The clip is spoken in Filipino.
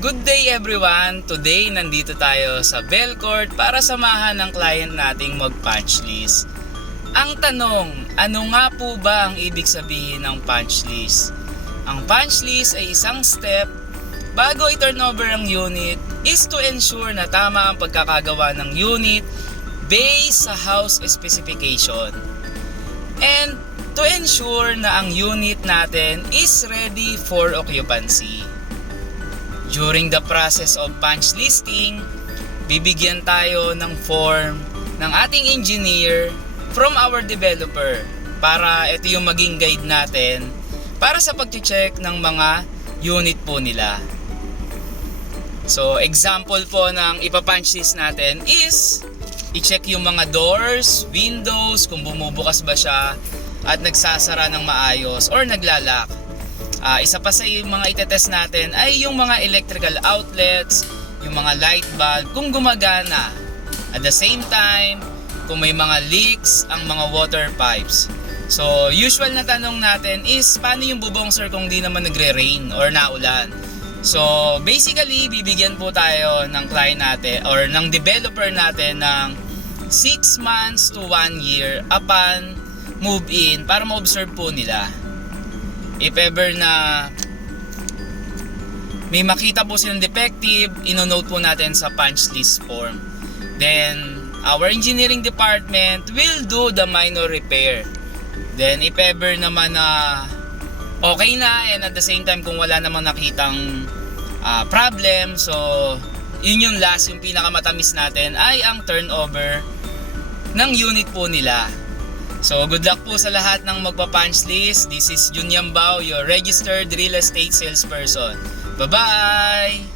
Good day everyone! Today nandito tayo sa Belcourt para samahan ng client nating mag-punch list. Ang tanong, ano nga po ba ang ibig sabihin ng punch list? Ang punch list ay isang step bago i-turnover ang unit is to ensure na tama ang pagkakagawa ng unit based sa house specification. And to ensure na ang unit natin is ready for occupancy. During the process of punch listing, bibigyan tayo ng form ng ating engineer from our developer para ito yung maging guide natin para sa pag-check ng mga unit po nila. So, example po ng ipa-punch list natin is i-check yung mga doors, windows, kung bumubukas ba siya at nagsasara ng maayos or naglalak. Isa pa sa yung mga itetest natin ay yung mga electrical outlets, yung mga light bulb, kung gumagana. At the same time, kung may mga leaks, ang mga water pipes. So, usual na tanong natin is, paano yung bubong sir kung di naman nagre-rain or naulan? So, basically, bibigyan po tayo ng client natin or ng developer natin ng 6 months to 1 year upon move in para ma-observe po nila. If ever na may makita po silang defective, ino-note po natin sa punch list form. Then, our engineering department will do the minor repair. Then, if ever naman na okay na and at the same time kung wala namang nakitang problem, so yun yung last, yung pinakamatamis natin ay ang turnover ng unit po nila. So, good luck po sa lahat ng magpa-punch list. This is Jun Yambao, your registered real estate salesperson. Bye-bye!